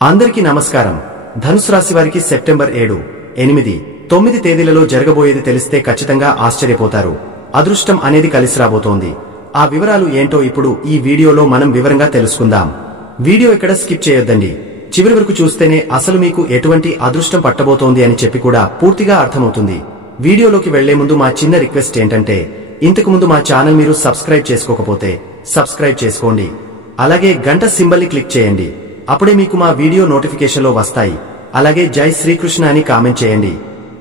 అందరికీ నమస్కారం. ధనుసు రాశి వారికి సెప్టెంబర్ 7, 8, 9 తేదీలలో జరగబోయేది తెలిస్తే ఖచ్చితంగా ఆశ్చర్యపోతారు. అదృష్టం అనేది కలిసి రాబోతోంది. ఆ వివరాలు ఏంటో ఇప్పుడు ఈ వీడియోలో మనం వివరంగా తెలుసుకుందాం. వీడియో ఇక్కడ స్కిప్ చేయొద్దండి. చివరి వరకు చూస్తేనే అసలు మీకు ఎటువంటి అదృష్టం పట్టబోతోంది అని చెప్పి కూడా పూర్తిగా అర్థమవుతుంది. వీడియోలోకి వెళ్లే ముందు మా చిన్న రిక్వెస్ట్ ఏంటంటే, ఇంతకు ముందు మా ఛానల్ మీరు సబ్స్క్రైబ్ చేసుకోకపోతే సబ్స్క్రైబ్ చేసుకోండి. అలాగే గంట సింబల్ ని క్లిక్ చేయండి. అప్పుడే మీకు మా వీడియో నోటిఫికేషన్లో వస్తాయి. అలాగే జై శ్రీకృష్ణ అని కామెంట్ చేయండి.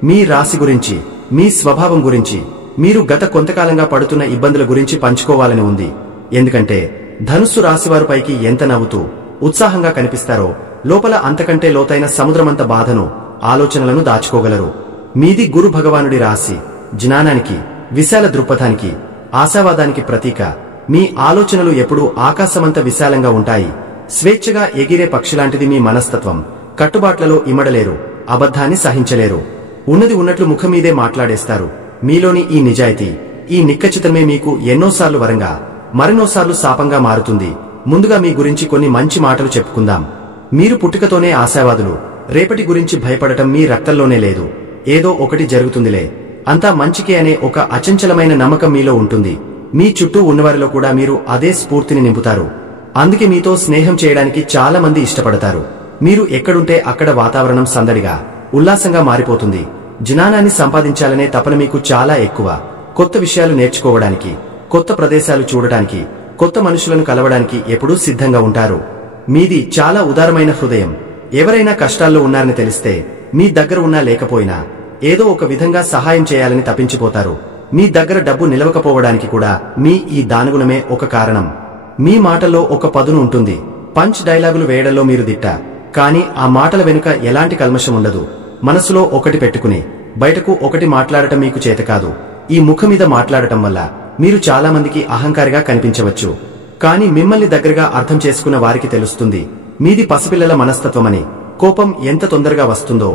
మీ రాశి గురించి, మీ స్వభావం గురించి, మీరు గత కొంతకాలంగా పడుతున్న ఇబ్బందుల గురించి పంచుకోవాలని ఉంది. ఎందుకంటే ధనుస్సు రాశివారిపైకి ఎంత నవ్వుతూ ఉత్సాహంగా కనిపిస్తారో లోపల అంతకంటే లోతైన సముద్రమంత బాధను, ఆలోచనలను దాచుకోగలరు. మీది గురు భగవానుడి రాశి. జ్ఞానానికి, విశాల దృక్పథానికి, ఆశావాదానికి ప్రతీక. మీ ఆలోచనలు ఎప్పుడూ ఆకాశమంత విశాలంగా ఉంటాయి. స్వేచ్ఛగా ఎగిరే పక్షిలాంటిది మీ మనస్తత్వం. కట్టుబాట్లలో ఇమడలేరు, అబద్ధాన్ని సహించలేరు. ఉన్నది ఉన్నట్లు ముఖం మీదే మాట్లాడేస్తారు. మీలోని ఈ నిజాయితీ, ఈ నిక్కచ్చితమే మీకు ఎన్నోసార్లు వరంగా, మరెన్నోసార్లు శాపంగా మారుతుంది. ముందుగా మీ గురించి కొన్ని మంచి మాటలు చెప్పుకుందాం. మీరు పుట్టుకతోనే ఆశావాదులు. రేపటి గురించి భయపడటం మీ రక్తంలోనే లేదు. ఏదో ఒకటి జరుగుతుందిలే, అంతా మంచికే అనే ఒక అచంచలమైన నమ్మకం మీలో ఉంటుంది. మీ చుట్టూ ఉన్నవారిలో కూడా మీరు అదే స్ఫూర్తిని నింపుతారు. అందుకే మీతో స్నేహం చేయడానికి చాలా మంది ఇష్టపడతారు. మీరు ఎక్కడుంటే అక్కడ వాతావరణం సందడిగా, ఉల్లాసంగా మారిపోతుంది. జ్ఞానాన్ని సంపాదించాలనే తపన మీకు చాలా ఎక్కువ. కొత్త విషయాలు నేర్చుకోవడానికి, కొత్త ప్రదేశాలు చూడటానికి, కొత్త మనుషులను కలవడానికి ఎప్పుడూ సిద్ధంగా ఉంటారు. మీది చాలా ఉదారమైన హృదయం. ఎవరైనా కష్టాల్లో ఉన్నారని తెలిస్తే మీ దగ్గర ఉన్నా లేకపోయినా ఏదో ఒక విధంగా సహాయం చేయాలని తప్పించిపోతారు. మీ దగ్గర డబ్బు నిలవకపోవడానికి కూడా మీ ఈ దానగుణమే ఒక కారణం. మీ మాటల్లో ఒక పదును ఉంటుంది. పంచ్ డైలాగులు వేయడంలో మీరు దిట్ట. కానీ ఆ మాటల వెనుక ఎలాంటి కల్మషం ఉండదు. మనసులో ఒకటి పెట్టుకుని బయటకు ఒకటి మాట్లాడటం మీకు చేతకాదు. ఈ ముఖం మీద మాట్లాడటం వల్ల మీరు చాలా మందికి అహంకారిగా కనిపించవచ్చు. కానీ మిమ్మల్ని దగ్గరగా అర్థం చేసుకున్న వారికి తెలుస్తుంది మీది పసిపిల్లల మనస్తత్వమని. కోపం ఎంత తొందరగా వస్తుందో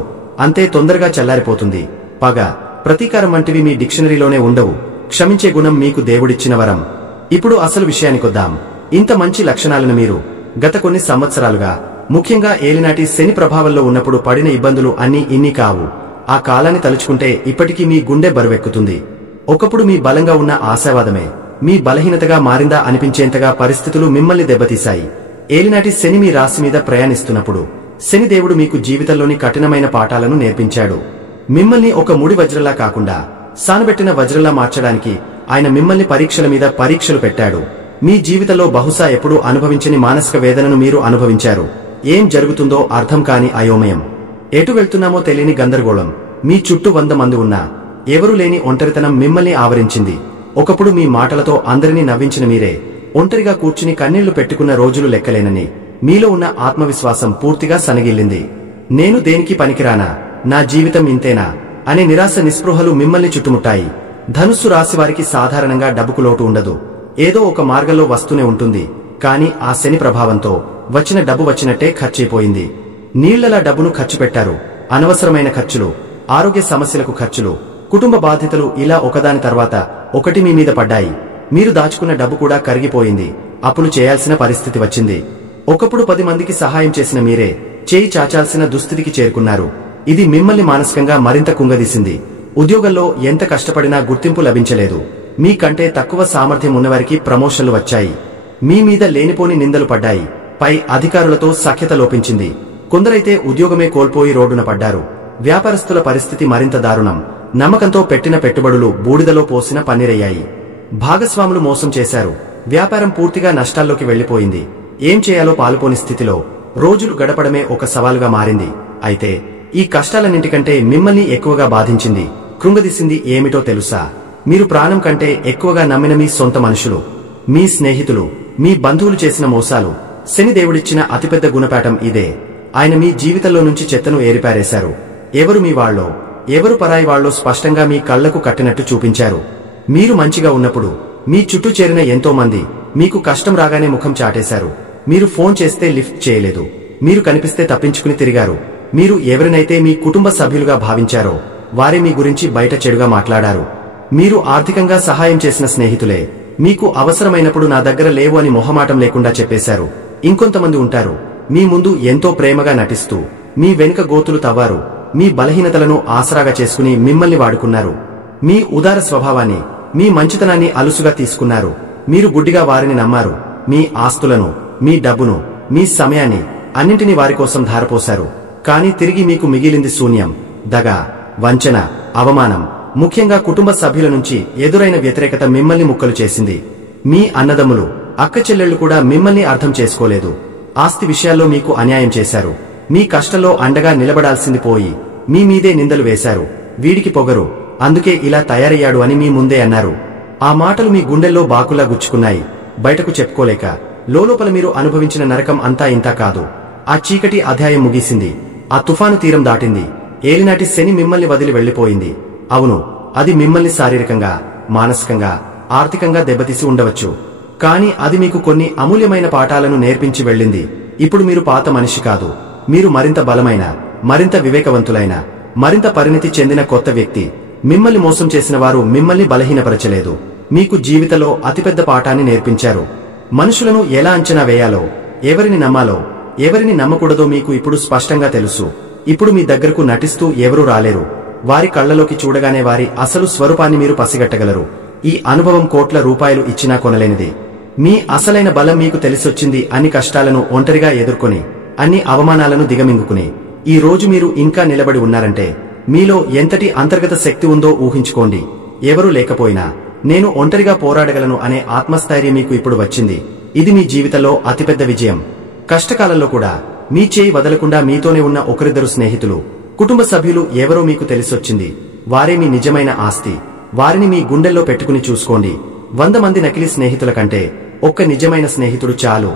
అంతే తొందరగా చల్లారిపోతుంది. పగ, ప్రతీకారం వంటివి మీ డిక్షనరీలోనే ఉండవు. క్షమించే గుణం మీకు దేవుడిచ్చిన వరం. ఇప్పుడు అసలు విషయానికొద్దాం. ఇంత మంచి లక్షణాలను మీరు గత కొన్ని సంవత్సరాలుగా, ముఖ్యంగా ఏలినాటి శని ప్రభావంలో ఉన్నప్పుడు పడిన ఇబ్బందులు అన్నీ ఇన్ని కావు. ఆ కాలాన్ని తలుచుకుంటే ఇప్పటికీ మీ గుండె బరువెక్కుతుంది. ఒకప్పుడు మీ బలంగా ఉన్న ఆశావాదమే మీ బలహీనతగా మారిందా అనిపించేంతగా పరిస్థితులు మిమ్మల్ని దెబ్బతీశాయి. ఏలినాటి శని మీ రాశి మీద ప్రయాణిస్తున్నప్పుడు శనిదేవుడు మీకు జీవితంలోని కఠినమైన పాఠాలను నేర్పించాడు. మిమ్మల్ని ఒక ముడి వజ్రంలా కాకుండా సానబెట్టిన వజ్రంలా మార్చడానికి ఆయన మిమ్మల్ని పరీక్షల మీద పరీక్షలు పెట్టాడు. మీ జీవితంలో బహుశా ఎప్పుడూ అనుభవించని మానసిక వేదనను మీరు అనుభవించారు. ఏం జరుగుతుందో అర్థం కాని అయోమయం, ఎటు వెళ్తున్నామో తెలియని గందరగోళం. మీ చుట్టూ 100 మంది ఉన్నా ఎవరూ లేని ఒంటరితనం మిమ్మల్ని ఆవరించింది. ఒకప్పుడు మీ మాటలతో అందరినీ నవ్వించిన మీరే ఒంటరిగా కూర్చుని కన్నీళ్లు పెట్టుకున్న రోజులు లెక్కలేనని మీలో ఉన్న ఆత్మవిశ్వాసం పూర్తిగా సనగిల్లింది. నేను దేనికి పనికిరానా, నా జీవితం ఇంతేనా అనే నిరాశ నిస్పృహలు మిమ్మల్ని చుట్టుముట్టాయి. ధనుస్సు రాశివారికి సాధారణంగా డబ్బుకు లోటు ఉండదు. ఏదో ఒక మార్గంలో వస్తూనే ఉంటుంది. కానీ ఆ శని ప్రభావంతో వచ్చిన డబ్బు వచ్చినట్టే ఖర్చయిపోయింది. నీళ్లలా డబ్బును ఖర్చు పెట్టారు. అనవసరమైన ఖర్చులు, ఆరోగ్య సమస్యలకు ఖర్చులు, కుటుంబ బాధ్యతలు ఇలా ఒకదాని తర్వాత ఒకటి మీ మీద పడ్డాయి. మీరు దాచుకున్న డబ్బు కూడా కరిగిపోయింది. అప్పులు చేయాల్సిన పరిస్థితి వచ్చింది. ఒకప్పుడు 10 మందికి సహాయం చేసిన మీరే చేయి చాచాల్సిన దుస్థితికి చేరుకున్నారు. ఇది మిమ్మల్ని మానసికంగా మరింత కుంగదీసింది. ఉద్యోగంలో ఎంత కష్టపడినా గుర్తింపు లభించలేదు. మీ కంటే తక్కువ సామర్థ్యం ఉన్నవారికి ప్రమోషన్లు వచ్చాయి. మీ మీద లేనిపోని నిందలు పడ్డాయి. పై అధికారులతో సఖ్యత లోపించింది. కొందరైతే ఉద్యోగమే కోల్పోయి రోడ్డున పడ్డారు. వ్యాపారస్తుల పరిస్థితి మరింత దారుణం. నమ్మకంతో పెట్టిన పెట్టుబడులు బూడిదలో పోసిన పన్నీరయ్యాయి. భాగస్వాములు మోసం చేశారు. వ్యాపారం పూర్తిగా నష్టాల్లోకి వెళ్లిపోయింది. ఏం చేయాలో పాలుపోని స్థితిలో రోజులు గడపడమే ఒక సవాలుగా మారింది. అయితే ఈ కష్టాలన్నింటికంటే మిమ్మల్ని ఎక్కువగా బాధించింది, కృంగదీసింది ఏమిటో తెలుసా? మీరు ప్రాణం కంటే ఎక్కువగా నమ్మిన మీ సొంత మనుషులు, మీ స్నేహితులు, మీ బంధువులు చేసిన మోసాలు. శనిదేవుడిచ్చిన అతిపెద్ద గుణపాఠం ఇదే. ఆయన మీ జీవితంలో నుంచి చెత్తను ఏరిపారేశారు. ఎవరు మీ వాళ్ళో, ఎవరు పరాయి వాళ్ళో స్పష్టంగా మీ కళ్లకు కట్టినట్టు చూపించారు. మీరు మంచిగా ఉన్నప్పుడు మీ చుట్టూ చేరిన ఎంతో మంది మీకు కష్టం రాగానే ముఖం చాటేశారు. మీరు ఫోన్ చేస్తే లిఫ్ట్ చేయలేదు. మీరు కనిపిస్తే తప్పించుకుని తిరిగారు. మీరు ఎవరినైతే మీ కుటుంబ సభ్యులుగా భావించారో వారే మీ గురించి బయట చెడుగా మాట్లాడారు. మీరు ఆర్థికంగా సహాయం చేసిన స్నేహితులే మీకు అవసరమైనప్పుడు నా దగ్గర లేవు అని మొహమాటం లేకుండా చెప్పేశారు. ఇంకొంతమంది ఉంటారు, మీ ముందు ఎంతో ప్రేమగా నటిస్తూ మీ వెనుక గోతులు తవ్వారు. మీ బలహీనతలను ఆసరాగా చేసుకుని మిమ్మల్ని వాడుకున్నారు. మీ ఉదార స్వభావాన్ని, మీ మంచితనాన్ని అలుసుగా తీసుకున్నారు. మీరు గుడ్డిగా వారిని నమ్మారు. మీ ఆస్తులను, మీ డబ్బును, మీ సమయాన్ని అన్నింటినీ వారి కోసం ధారపోశారు. కానీ తిరిగి మీకు మిగిలింది శూన్యం, దగ, వంచన, అవమానం. ముఖ్యంగా కుటుంబ సభ్యుల నుంచి ఎదురైన వ్యతిరేకత మిమ్మల్ని ముక్కలు చేసింది. మీ అన్నదమ్ములు, అక్క చెల్లెళ్లు కూడా మిమ్మల్ని అర్థం చేసుకోలేదు. ఆస్తి విషయాల్లో మీకు అన్యాయం చేశారు. మీ కష్టంలో అండగా నిలబడాల్సింది పోయి మీ మీదే నిందలు వేశారు. వీడికి పొగరు, అందుకే ఇలా తయారయ్యాడు అని మీ ముందే అన్నారు. ఆ మాటలు మీ గుండెల్లో బాకులా గుచ్చుకున్నాయి. బయటకు చెప్పుకోలేక లోలోపల మీరు అనుభవించిన నరకం అంతా ఇంతా కాదు. ఆ చీకటి అధ్యాయం ముగిసింది. ఆ తుఫాను తీరం దాటింది. ఏలినాటి శని మిమ్మల్ని వదిలి వెళ్లిపోయింది. అవును, అది మిమ్మల్ని శారీరకంగా, మానసికంగా, ఆర్థికంగా దెబ్బతీసి ఉండవచ్చు. కానీ అది మీకు కొన్ని అమూల్యమైన పాఠాలను నేర్పించి వెళ్ళింది. ఇప్పుడు మీరు పాత మనిషి కాదు. మీరు మరింత బలమైన, మరింత వివేకవంతులైన, మరింత పరిణితి చెందిన కొత్త వ్యక్తి. మిమ్మల్ని మోసం చేసిన వారు మిమ్మల్ని బలహీనపరచలేదు. మీకు జీవితంలో అతిపెద్ద పాఠాన్ని నేర్పించారు. మనుషులను ఎలా అంచనా వేయాలో, ఎవరిని నమ్మాలో, ఎవరిని నమ్మకూడదో మీకు ఇప్పుడు స్పష్టంగా తెలుసు. ఇప్పుడు మీ దగ్గరకు నటిస్తూ ఎవరూ రాలేరు. వారి కళ్లలోకి చూడగానే వారి అసలు స్వరూపాన్ని మీరు పసిగట్టగలరు. ఈ అనుభవం కోట్ల రూపాయలు ఇచ్చినా కొనలేనిది. మీ అసలైన బలం మీకు తెలిసొచ్చింది. అన్ని కష్టాలను ఒంటరిగా ఎదుర్కొని, అన్ని అవమానాలను దిగమింగుకుని ఈ రోజు మీరు ఇంకా నిలబడి ఉన్నారంటే మీలో ఎంతటి అంతర్గత శక్తి ఉందో ఊహించుకోండి. ఎవరూ లేకపోయినా నేను ఒంటరిగా పోరాడగలను అనే ఆత్మస్థైర్యం మీకు ఇప్పుడు వచ్చింది. ఇది మీ జీవితంలో అతిపెద్ద విజయం. కష్టకాలంలో కూడా మీ చేయి వదలకుండా మీతోనే ఉన్న ఒకరిద్దరు స్నేహితులు, కుటుంబ సభ్యులు ఎవరో మీకు తెలిసొచ్చింది. వారే మీ నిజమైన ఆస్తి. వారిని మీ గుండెల్లో పెట్టుకుని చూసుకోండి. 100 మంది నకిలీ స్నేహితుల కంటే ఒక్క నిజమైన స్నేహితుడు చాలు.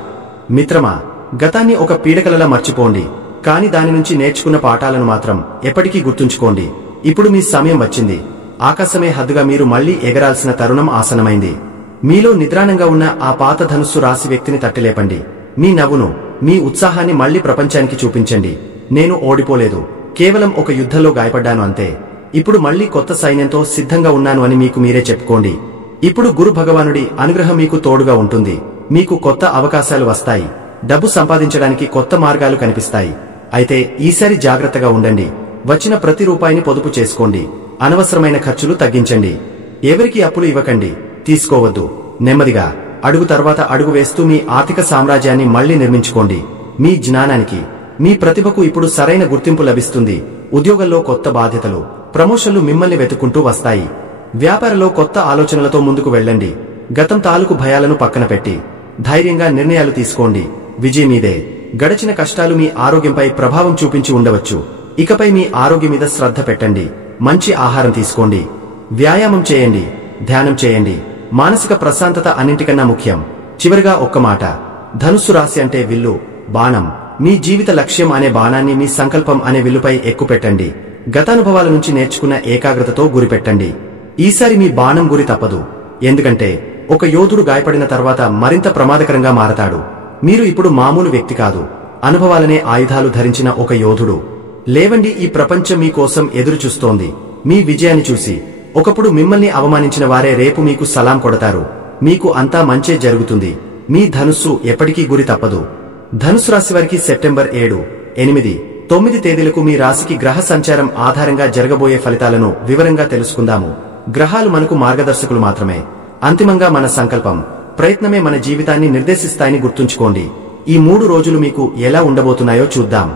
మిత్రమా, గతాన్ని ఒక పీడకలలా మర్చిపోండి. కాని దాని నుంచి నేర్చుకున్న పాఠాలను మాత్రం ఎప్పటికీ గుర్తుంచుకోండి. ఇప్పుడు మీ సమయం వచ్చింది. ఆకాశమే హద్దుగా మీరు మళ్లీ ఎగరాల్సిన తరుణం ఆసనమైంది. మీలో నిద్రాణంగా ఉన్న ఆ పాత ధనుస్సు రాశి వ్యక్తిని తట్టిలేపండి. మీ నవ్వును, మీ ఉత్సాహాన్ని మళ్లీ ప్రపంచానికి చూపించండి. నేను ఓడిపోలేదు, కేవలం ఒక యుద్ధంలో గాయపడ్డాను అంతే. ఇప్పుడు మళ్లీ కొత్త సైన్యంతో సిద్ధంగా ఉన్నాను అని మీకు మీరే చెప్పుకోండి. ఇప్పుడు గురు భగవానుడి అనుగ్రహం మీకు తోడుగా ఉంటుంది. మీకు కొత్త అవకాశాలు వస్తాయి. డబ్బు సంపాదించడానికి కొత్త మార్గాలు కనిపిస్తాయి. అయితే ఈసారి జాగ్రత్తగా ఉండండి. వచ్చిన ప్రతి రూపాయిని పొదుపు చేసుకోండి. అనవసరమైన ఖర్చులు తగ్గించండి. ఎవరికి అప్పులు ఇవ్వకండి, తీసుకోవద్దు. నెమ్మదిగా అడుగు తర్వాత అడుగు వేస్తూ మీ ఆర్థిక సామ్రాజ్యాన్ని మళ్లీ నిర్మించుకోండి. మీ జ్ఞానానికి, మీ ప్రతిభకు ఇప్పుడు సరైన గుర్తింపు లభిస్తుంది. ఉద్యోగంలో కొత్త బాధ్యతలు, ప్రమోషన్లు మిమ్మల్ని వెతుక్కుంటూ వస్తాయి. వ్యాపారంలో కొత్త ఆలోచనలతో ముందుకు వెళ్ళండి. గతం తాలూకు భయాలను పక్కన పెట్టి ధైర్యంగా నిర్ణయాలు తీసుకోండి. విజయం మీదే. గడిచిన కష్టాలు మీ ఆరోగ్యంపై ప్రభావం చూపించి ఉండవచ్చు. ఇకపై మీ ఆరోగ్యం మీద శ్రద్ధ పెట్టండి. మంచి ఆహారం తీసుకోండి. వ్యాయామం చేయండి. ధ్యానం చేయండి. మానసిక ప్రశాంతత అన్నింటికన్నా ముఖ్యం. చివరిగా ఒక్క మాట. ధనుస్సు రాశి అంటే విల్లు, బాణం. మీ జీవిత లక్ష్యం అనే బాణాన్ని మీ సంకల్పం అనే విల్లుపై ఎక్కుపెట్టండి. గతానుభవాల నుంచి నేర్చుకున్న ఏకాగ్రతతో గురిపెట్టండి. ఈసారి మీ బాణం గురి తప్పదు. ఎందుకంటే ఒక యోధుడు గాయపడిన తర్వాత మరింత ప్రమాదకరంగా మారతాడు. మీరు ఇప్పుడు మామూలు వ్యక్తి కాదు, అనుభవాలనే ఆయుధాలు ధరించిన ఒక యోధుడు. లేవండి, ఈ ప్రపంచం మీకోసం ఎదురుచూస్తోంది. మీ విజయాన్ని చూసి ఒకప్పుడు మిమ్మల్ని అవమానించిన వారే రేపు మీకు సలాం కొడతారు. మీకు అంతా మంచే జరుగుతుంది. మీ ధనుస్సు ఎప్పటికీ గురి తప్పదు. ధనుస్సు రాశి వారికి సెప్టెంబర్ 7, 8, 9 తేదీలకు మీ రాశికి గ్రహ సంచారం ఆధారంగా జరగబోయే ఫలితాలను వివరంగా తెలుసుకుందాము. గ్రహాలు మనకు మార్గదర్శకులు మాత్రమే. అంతిమంగా మన సంకల్పం, ప్రయత్నమే మన జీవితాన్ని నిర్దేశిస్తాయని గుర్తుంచుకోండి. ఈ 3 రోజులు మీకు ఎలా ఉండబోతున్నాయో చూద్దాం.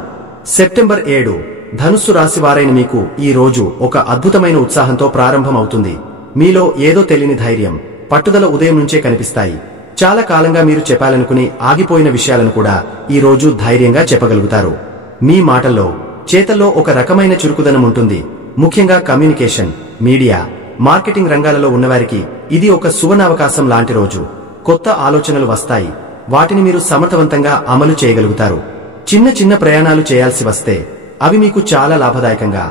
సెప్టెంబర్ 7 ధనుస్సు రాశి వారైన మీకు ఈ రోజు ఒక అద్భుతమైన ఉత్సాహంతో ప్రారంభమవుతుంది. మీలో ఏదో తెలియని ధైర్యం, పట్టుదల ఉదయం నుంచే కనిపిస్తాయి. చాలా కాలంగా మీరు చెప్పాలనుకుని ఆగిపోయిన విషయాలను కూడా ఈ రోజు ధైర్యంగా చెప్పగలుగుతారు. మీ మాటల్లో, చేతల్లో ఒక రకమైన చురుకుదనం ఉంటుంది. ముఖ్యంగా కమ్యూనికేషన్, మీడియా, మార్కెటింగ్ రంగాలలో ఉన్నవారికి ఇది ఒక సువర్ణావకాశం లాంటి రోజు. కొత్త ఆలోచనలు వస్తాయి. వాటిని మీరు సమర్థవంతంగా అమలు చేయగలుగుతారు. చిన్న చిన్న ప్రయాణాలు చేయాల్సి వస్తే అవి మీకు చాలా లాభదాయకంగా,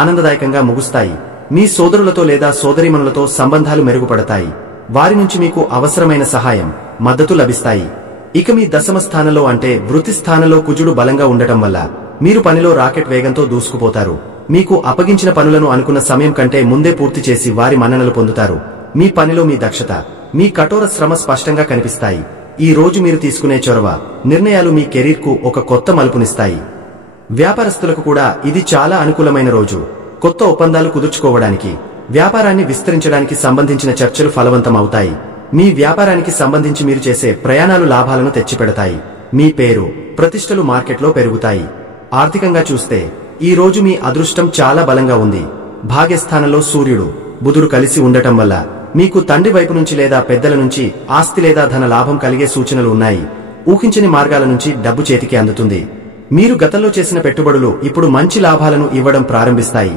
ఆనందదాయకంగా ముగుస్తాయి. మీ సోదరులతో లేదా సోదరీమణులతో సంబంధాలు మెరుగుపడతాయి. వారి నుంచి మీకు అవసరమైన సహాయం, మద్దతు లభిస్తాయి. ఇక మీ దశమ స్థానంలో అంటే వృత్తి స్థానంలో కుజుడు బలంగా ఉండటం వల్ల మీరు పనిలో రాకెట్ వేగంతో దూసుకుపోతారు. మీకు అప్పగించిన పనులను అనుకున్న సమయం కంటే ముందే పూర్తి చేసి వారి మన్ననలు పొందుతారు. మీ పనిలో మీ దక్షత, మీ కఠోర శ్రమ స్పష్టంగా కనిపిస్తాయి. ఈ రోజు మీరు తీసుకునే చొరవ నిర్ణయాలు మీ కెరీర్కు ఒక కొత్త మలుపునిస్తాయి. వ్యాపారస్తులకు కూడా ఇది చాలా అనుకూలమైన రోజు. కొత్త ఒప్పందాలు కుదుర్చుకోవడానికి, వ్యాపారాన్ని విస్తరించడానికి సంబంధించిన చర్చలు ఫలవంతమవుతాయి. మీ వ్యాపారానికి సంబంధించి మీరు చేసే ప్రయాణాలు లాభాలను తెచ్చిపెడతాయి. మీ పేరు, ప్రతిష్టలు మార్కెట్లో పెరుగుతాయి. ఆర్థికంగా చూస్తే ఈ రోజు మీ అదృష్టం చాలా బలంగా ఉంది. భాగ్యస్థానంలో సూర్యుడు, బుధుడు కలిసి ఉండటం వల్ల మీకు తండ్రి వైపు నుంచి లేదా పెద్దల నుంచి ఆస్తి లేదా ధన లాభం కలిగే సూచనలు ఉన్నాయి. ఊహించని మార్గాల నుంచి డబ్బు చేతికి అందుతుంది. మీరు గతంలో చేసిన పెట్టుబడులు ఇప్పుడు మంచి లాభాలను ఇవ్వడం ప్రారంభిస్తాయి.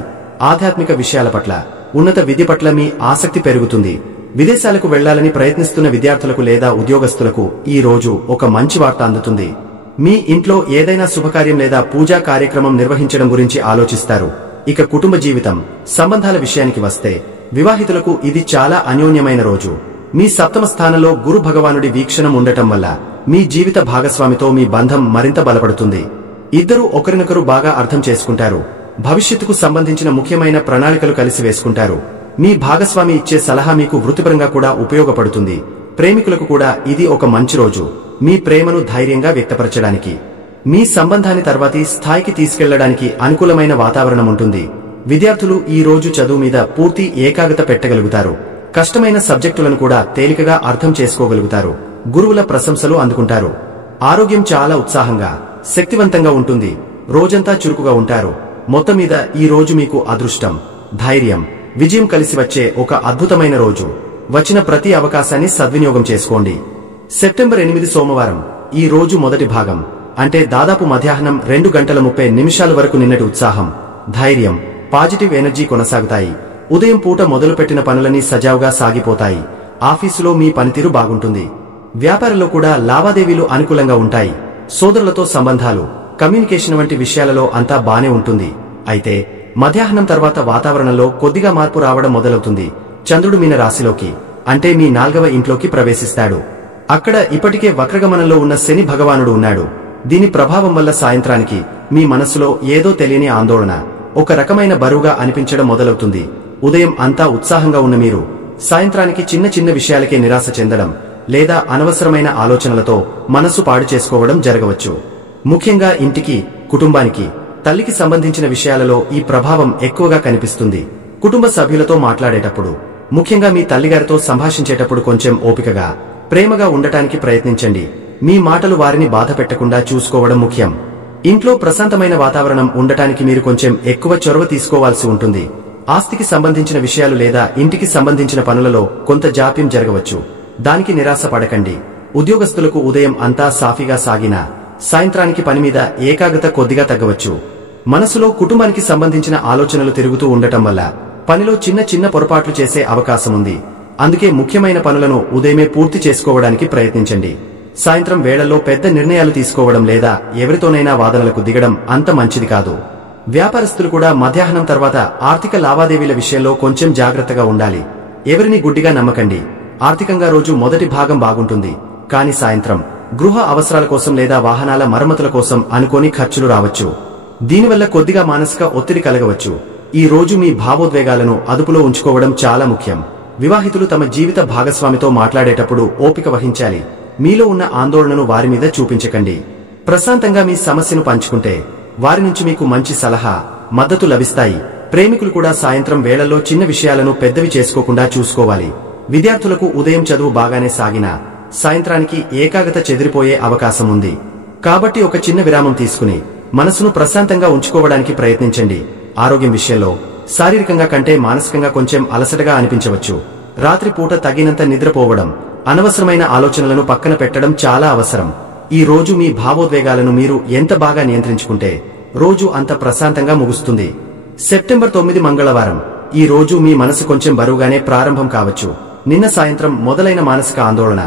ఆధ్యాత్మిక విషయాల పట్ల, ఉన్నత విద్య పట్ల మీ ఆసక్తి పెరుగుతుంది. విదేశాలకు వెళ్లాలని ప్రయత్నిస్తున్న విద్యార్థులకు లేదా ఉద్యోగస్తులకు ఈ రోజు ఒక మంచి వార్త అందుతుంది. మీ ఇంట్లో ఏదైనా శుభకార్యం లేదా పూజా కార్యక్రమం నిర్వహించడం గురించి ఆలోచిస్తారు. ఇక కుటుంబ జీవితం, సంబంధాల విషయానికి వస్తే వివాహితులకు ఇది చాలా అన్యోన్యమైన రోజు. మీ సప్తమ స్థానంలో గురు భగవానుడి వీక్షణం ఉండటం వల్ల మీ జీవిత భాగస్వామితో మీ బంధం మరింత బలపడుతుంది. ఇద్దరూ ఒకరినొకరు బాగా అర్థం చేసుకుంటారు. భవిష్యత్తుకు సంబంధించిన ముఖ్యమైన ప్రణాళికలు కలిసి వేసుకుంటారు. మీ భాగస్వామి ఇచ్చే సలహా మీకు వృత్తిపరంగా కూడా ఉపయోగపడుతుంది. ప్రేమికులకు కూడా ఇది ఒక మంచి రోజు. మీ ప్రేమను ధైర్యంగా వ్యక్తపరచడానికి, మీ సంబంధాన్ని తర్వాతి స్థాయికి తీసుకెళ్లడానికి అనుకూలమైన వాతావరణం ఉంటుంది. విద్యార్థులు ఈ రోజు చదువు మీద పూర్తి ఏకాగ్రత పెట్టగలుగుతారు. కష్టమైన సబ్జెక్టులను కూడా తేలికగా అర్థం చేసుకోగలుగుతారు. గురువుల ప్రశంసలు అందుకుంటారు. ఆరోగ్యం చాలా ఉత్సాహంగా, శక్తివంతంగా ఉంటుంది. రోజంతా చురుకుగా ఉంటారు. మొత్తం మీద ఈ రోజు మీకు అదృష్టం, ధైర్యం, విజయం కలిసి వచ్చే ఒక అద్భుతమైన రోజు. వచ్చిన ప్రతి అవకాశాన్ని సద్వినియోగం చేసుకోండి. సెప్టెంబర్ 8 సోమవారం. ఈ రోజు మొదటి భాగం అంటే దాదాపు మధ్యాహ్నం 2:30 వరకు నిన్నటి ఉత్సాహం, ధైర్యం, పాజిటివ్ ఎనర్జీ కొనసాగుతాయి. ఉదయం పూట మొదలుపెట్టిన పనులన్నీ సజావుగా సాగిపోతాయి. ఆఫీసులో మీ పనితీరు బాగుంటుంది. వ్యాపారంలో కూడా లావాదేవీలు అనుకూలంగా ఉంటాయి. సోదరులతో సంబంధాలు, కమ్యూనికేషన్ వంటి విషయాలలో అంతా బానే ఉంటుంది. అయితే మధ్యాహ్నం తర్వాత వాతావరణంలో కొద్దిగా మార్పు రావడం మొదలవుతుంది. చంద్రుడు మీన రాశిలోకి అంటే మీ 4వ ఇంట్లోకి ప్రవేశిస్తాడు. అక్కడ ఇప్పటికే వక్రగమనంలో ఉన్న శని భగవానుడు ఉన్నాడు. దీని ప్రభావం వల్ల సాయంత్రానికి మీ మనస్సులో ఏదో తెలియని ఆందోళన, ఒక రకమైన బరువుగా అనిపించడం మొదలవుతుంది. ఉదయం అంతా ఉత్సాహంగా ఉన్న మీరు సాయంత్రానికి చిన్న చిన్న విషయాలకే నిరాశ చెందడం లేదా అనవసరమైన ఆలోచనలతో మనస్సు పాడు చేసుకోవడం జరగవచ్చు. ముఖ్యంగా ఇంటికి, కుటుంబానికి, తల్లికి సంబంధించిన విషయాలలో ఈ ప్రభావం ఎక్కువగా కనిపిస్తుంది. కుటుంబ సభ్యులతో మాట్లాడేటప్పుడు, ముఖ్యంగా మీ తల్లిగారితో సంభాషించేటప్పుడు కొంచెం ఓపికగా, ప్రేమగా ఉండటానికి ప్రయత్నించండి. మీ మాటలు వారిని బాధ పెట్టకుండా చూసుకోవడం ముఖ్యం. ఇంట్లో ప్రశాంతమైన వాతావరణం ఉండటానికి మీరు కొంచెం ఎక్కువ చొరవ తీసుకోవాల్సి ఉంటుంది. ఆస్తికి సంబంధించిన విషయాలు లేదా ఇంటికి సంబంధించిన పనులలో కొంత జాప్యం జరగవచ్చు. దానికి నిరాశ పడకండి. ఉద్యోగస్తులకు ఉదయం అంతా సాఫీగా సాగినా సాయంత్రానికి పని మీద ఏకాగ్రత కొద్దిగా తగ్గవచ్చు. మనసులో కుటుంబానికి సంబంధించిన ఆలోచనలు తిరుగుతూ ఉండటం వల్ల పనిలో చిన్న చిన్న పొరపాట్లు చేసే అవకాశముంది. అందుకే ముఖ్యమైన పనులను ఉదయమే పూర్తి చేసుకోవడానికి ప్రయత్నించండి. సాయంత్రం వేళల్లో పెద్ద నిర్ణయాలు తీసుకోవడం లేదా ఎవరితోనైనా వాదనలకు దిగడం అంత మంచిది కాదు. వ్యాపారస్తులు కూడా మధ్యాహ్నం తర్వాత ఆర్థిక లావాదేవీల విషయంలో కొంచెం జాగ్రత్తగా ఉండాలి. ఎవరిని గుడ్డిగా నమ్మకండి. ఆర్థికంగా రోజు మొదటి భాగం బాగుంటుంది. కానీ సాయంత్రం గృహ అవసరాల కోసం లేదా వాహనాల మరమ్మతుల కోసం అనుకోని ఖర్చులు రావచ్చు. దీనివల్ల కొద్దిగా మానసిక ఒత్తిడి కలగవచ్చు. ఈ రోజు మీ భావోద్వేగాలను అదుపులో ఉంచుకోవడం చాలా ముఖ్యం. వివాహితులు తమ జీవిత భాగస్వామితో మాట్లాడేటప్పుడు ఓపిక వహించాలి. మీలో ఉన్న ఆందోళనను వారి మీద చూపించకండి. ప్రశాంతంగా మీ సమస్యను పంచుకుంటే వారి నుంచి మీకు మంచి సలహా, మద్దతు లభిస్తాయి. ప్రేమికులు కూడా సాయంత్రం వేళల్లో చిన్న విషయాలను పెద్దవి చేసుకోకుండా చూసుకోవాలి. విద్యార్థులకు ఉదయం చదువు బాగానే సాగినా సాయంత్రానికి ఏకాగ్రత చెదిరిపోయే అవకాశం ఉంది. కాబట్టి ఒక చిన్న విరామం తీసుకుని మనసును ప్రశాంతంగా ఉంచుకోవడానికి ప్రయత్నించండి. ఆరోగ్యం విషయంలో శారీరకంగా కంటే మానసికంగా కొంచెం అలసటగా అనిపించవచ్చు. రాత్రి పూట తగినంత నిద్రపోవడం, అనవసరమైన ఆలోచనలను పక్కన పెట్టడం చాలా అవసరం. ఈ రోజు మీ భావోద్వేగాలను మీరు ఎంత బాగా నియంత్రించుకుంటే రోజు అంత ప్రశాంతంగా ముగుస్తుంది. సెప్టెంబర్ 9 మంగళవారం. ఈ రోజు మీ మనసు కొంచెం బరువుగానే ప్రారంభం కావచ్చు. నిన్న సాయంత్రం మొదలైన మానసిక ఆందోళన,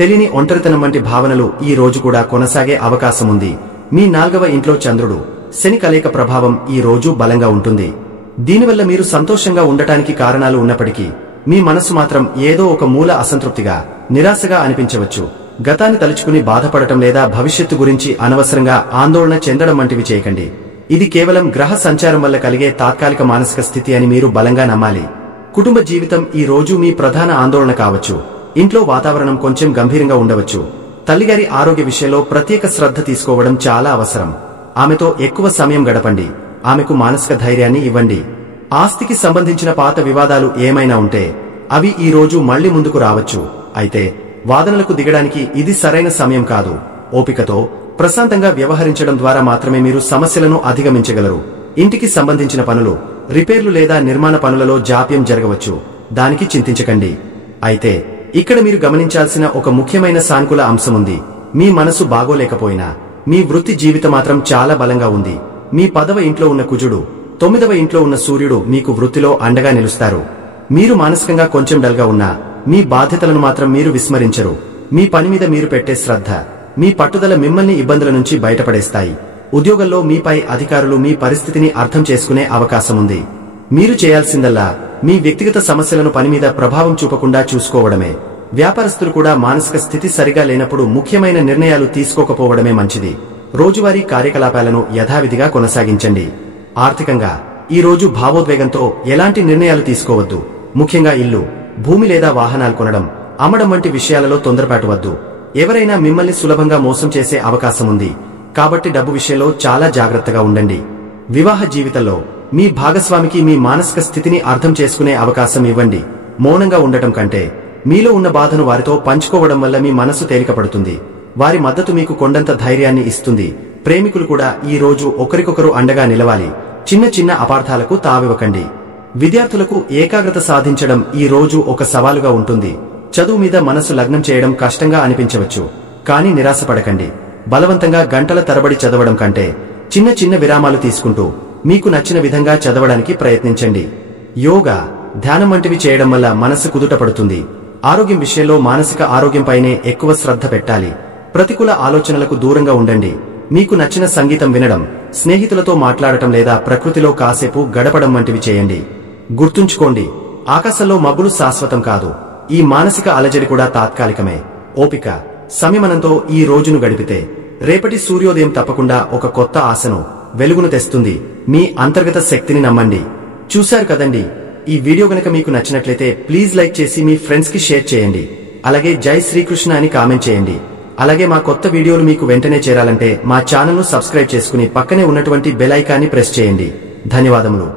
తెలియని ఒంటరితనం వంటి భావనలు ఈ రోజు కూడా కొనసాగే అవకాశం ఉంది. మీ 4వ ఇంట్లో చంద్రుడు, శని కలయిక ప్రభావం ఈ రోజు బలంగా ఉంటుంది. దీనివల్ల మీరు సంతోషంగా ఉండటానికి కారణాలు ఉన్నప్పటికీ మీ మనసు మాత్రం ఏదో ఒక మూల అసంతృప్తిగా, నిరాశగా అనిపించవచ్చు. గతాన్ని తలుచుకుని బాధపడటం లేదా భవిష్యత్తు గురించి అనవసరంగా ఆందోళన చెందడం వంటివి చేయకండి. ఇది కేవలం గ్రహ సంచారం వల్ల కలిగే తాత్కాలిక మానసిక స్థితి అని మీరు బలంగా నమ్మాలి. కుటుంబ జీవితం ఈ రోజు మీ ప్రధాన ఆందోళన కావచ్చు. ఇంట్లో వాతావరణం కొంచెం గంభీరంగా ఉండవచ్చు. తల్లిగారి ఆరోగ్య విషయంలో ప్రత్యేక శ్రద్ధ తీసుకోవడం చాలా అవసరం. ఆమెతో ఎక్కువ సమయం గడపండి. ఆమెకు మానసిక ధైర్యాన్ని ఇవ్వండి. ఆస్తికి సంబంధించిన పాత వివాదాలు ఏమైనా ఉంటే అవి ఈ రోజు మళ్లీ ముందుకు రావచ్చు. అయితే వాదనలకు దిగడానికి ఇది సరైన సమయం కాదు. ఓపికతో ప్రశాంతంగా వ్యవహరించడం ద్వారా మాత్రమే మీరు సమస్యలను అధిగమించగలరు. ఇంటికి సంబంధించిన పనులు, రిపేర్లు లేదా నిర్మాణ పనులలో జాప్యం జరగవచ్చు. దానికి చింతించకండి. అయితే ఇక్కడ మీరు గమనించాల్సిన ఒక ముఖ్యమైన సానుకూల అంశముంది. మీ మనసు బాగోలేకపోయినా మీ వృత్తి జీవితం మాత్రం చాలా బలంగా ఉంది. మీ 10వ ఇంట్లో ఉన్న కుజుడు, 9వ ఇంట్లో ఉన్న సూర్యుడు మీకు వృత్తిలో అండగా నిలుస్తారు. మీరు మానసికంగా కొంచెం డల్గా ఉన్నా మీ బాధ్యతలను మాత్రం మీరు విస్మరించరు. మీ పని మీద మీరు పెట్టే శ్రద్ధ, మీ పట్టుదల మిమ్మల్ని ఇబ్బందుల నుంచి బయటపడేస్తాయి. ఉద్యోగంలో మీపై అధికారులు మీ పరిస్థితిని అర్థం చేసుకునే అవకాశముంది. మీరు చేయాల్సిందల్లా మీ వ్యక్తిగత సమస్యలను పనిమీద ప్రభావం చూపకుండా చూసుకోవడమే. వ్యాపారస్తులు కూడా మానసిక స్థితి సరిగా లేనప్పుడు ముఖ్యమైన నిర్ణయాలు తీసుకోకపోవడమే మంచిది. రోజువారీ కార్యకలాపాలను యథావిధిగా కొనసాగించండి. ఆర్థికంగా ఈ రోజు భావోద్వేగంతో ఎలాంటి నిర్ణయాలు తీసుకోవద్దు. ముఖ్యంగా ఇల్లు, భూమి లేదా వాహనాలు కొనడం, అమ్మడం వంటి విషయాలలో తొందరపాటువద్దు. ఎవరైనా మిమ్మల్ని సులభంగా మోసం చేసే అవకాశముంది. కాబట్టి డబ్బు విషయంలో చాలా జాగ్రత్తగా ఉండండి. వివాహ జీవితంలో మీ భాగస్వామికి మీ మానసిక స్థితిని అర్థం చేసుకునే అవకాశం ఇవ్వండి. మౌనంగా ఉండటం కంటే మీలో ఉన్న బాధను వారితో పంచుకోవడం వల్ల మీ మనసు తేలికపడుతుంది. వారి మద్దతు మీకు కొండంత ధైర్యాన్ని ఇస్తుంది. ప్రేమికులు కూడా ఈ రోజు ఒకరికొకరు అండగా నిలవాలి. చిన్న చిన్న అపార్థాలకు తావివ్వకండి. విద్యార్థులకు ఏకాగ్రత సాధించడం ఈ రోజు ఒక సవాలుగా ఉంటుంది. చదువు మీద మనసు లగ్నం చేయడం కష్టంగా అనిపించవచ్చు. కానీ నిరాశపడకండి. బలవంతంగా గంటల తరబడి చదవడం కంటే చిన్న చిన్న విరామాలు తీసుకుంటూ మీకు నచ్చిన విధంగా చదవడానికి ప్రయత్నించండి. యోగా, ధ్యానం వంటివి చేయడం వల్ల మనసు కుదుటపడుతుంది. ఆరోగ్యం విషయంలో మానసిక ఆరోగ్యంపైనే ఎక్కువ శ్రద్ధ పెట్టాలి. ప్రతికూల ఆలోచనలకు దూరంగా ఉండండి. మీకు నచ్చిన సంగీతం వినడం, స్నేహితులతో మాట్లాడటం లేదా ప్రకృతిలో కాసేపు గడపడం వంటివి చేయండి. గుర్తుంచుకోండి, ఆకాశంలో మబ్బులు శాశ్వతం కాదు. ఈ మానసిక అలజడి కూడా తాత్కాలికమే. ఓపిక, సంయమనంతో ఈ రోజును గడిపితే రేపటి సూర్యోదయం తప్పకుండా ఒక కొత్త ఆశను, వెలుగును తెస్తుంది. మీ అంతర్గత శక్తిని నమ్మండి. చూశారు కదండి, ఈ వీడియో గనక మీకు నచ్చినట్లయితే ప్లీజ్ లైక్ చేసి మీ ఫ్రెండ్స్ కి షేర్ చేయండి. అలాగే జై శ్రీకృష్ణ అని కామెంట్ చేయండి. అలాగే మా కొత్త వీడియోలు మీకు వెంటనే చేరాలంటే మా ఛానల్ ను సబ్స్క్రైబ్ చేసుకుని పక్కనే ఉన్నటువంటి బెల్ ఐకాన్ని ప్రెస్ చేయండి. ధన్యవాదములు.